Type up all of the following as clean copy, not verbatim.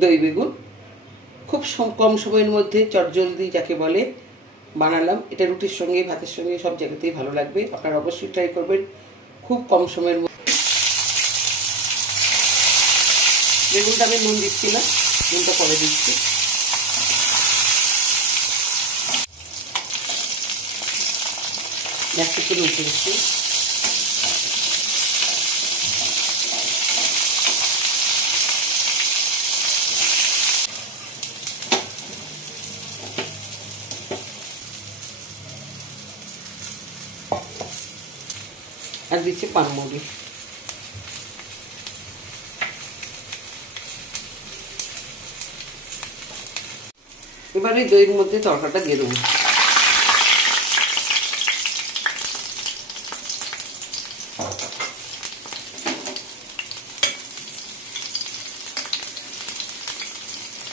দই বেগুন খুব কম সময়ের মধ্যে চটজলদি যাকে বলে বানালাম। এটা রুটির সঙ্গে ভাতের সঙ্গে সব জায়গাতেই ভালো লাগবে। আপনারা অবশ্যই ট্রাই করবেন খুব কম সময়ের মধ্যে। বেগুনটা আমি নুন দিচ্ছি না, নুনটা পরে দিচ্ছি। গ্যাসটা করে উঠে দিচ্ছি। আর দিচ্ছি পানমৌরি। এবার এই দইয়ের মধ্যে তরকাটা দিয়ে দেবো।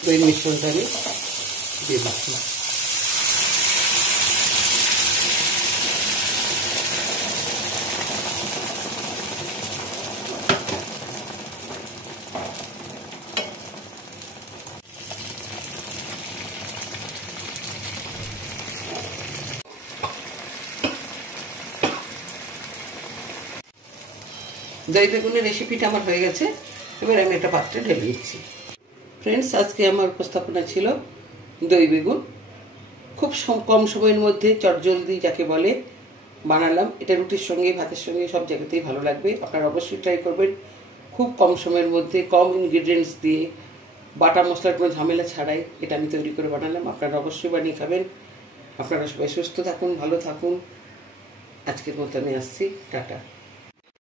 দইয়ের মিশ্রণটা আমি দিয়ে দিচ্ছি। দই বেগুনের রেসিপিটা আমার হয়ে গেছে। এবার আমি একটা পাত্রে ঢেলে দিচ্ছি। ফ্রেন্ডস, আজকে আমার উপস্থাপনা ছিল দই বেগুন খুব কম সময়ের মধ্যে চটজলদি যাকে বলে বানালাম। এটা রুটির সঙ্গে ভাতের সঙ্গে সব জায়গাতেই ভালো লাগবে। আপনারা অবশ্যই ট্রাই করবেন খুব কম সময়ের মধ্যে কম ইনগ্রিডিয়েন্টস দিয়ে, বাটা মশলার কোনো ঝামেলা ছাড়াই এটা আমি তৈরি করে বানালাম। আপনারা অবশ্যই বানিয়ে খাবেন। আপনারা সবাই সুস্থ থাকুন, ভালো থাকুন। আজকের মতো আমি আসছি, টাটা।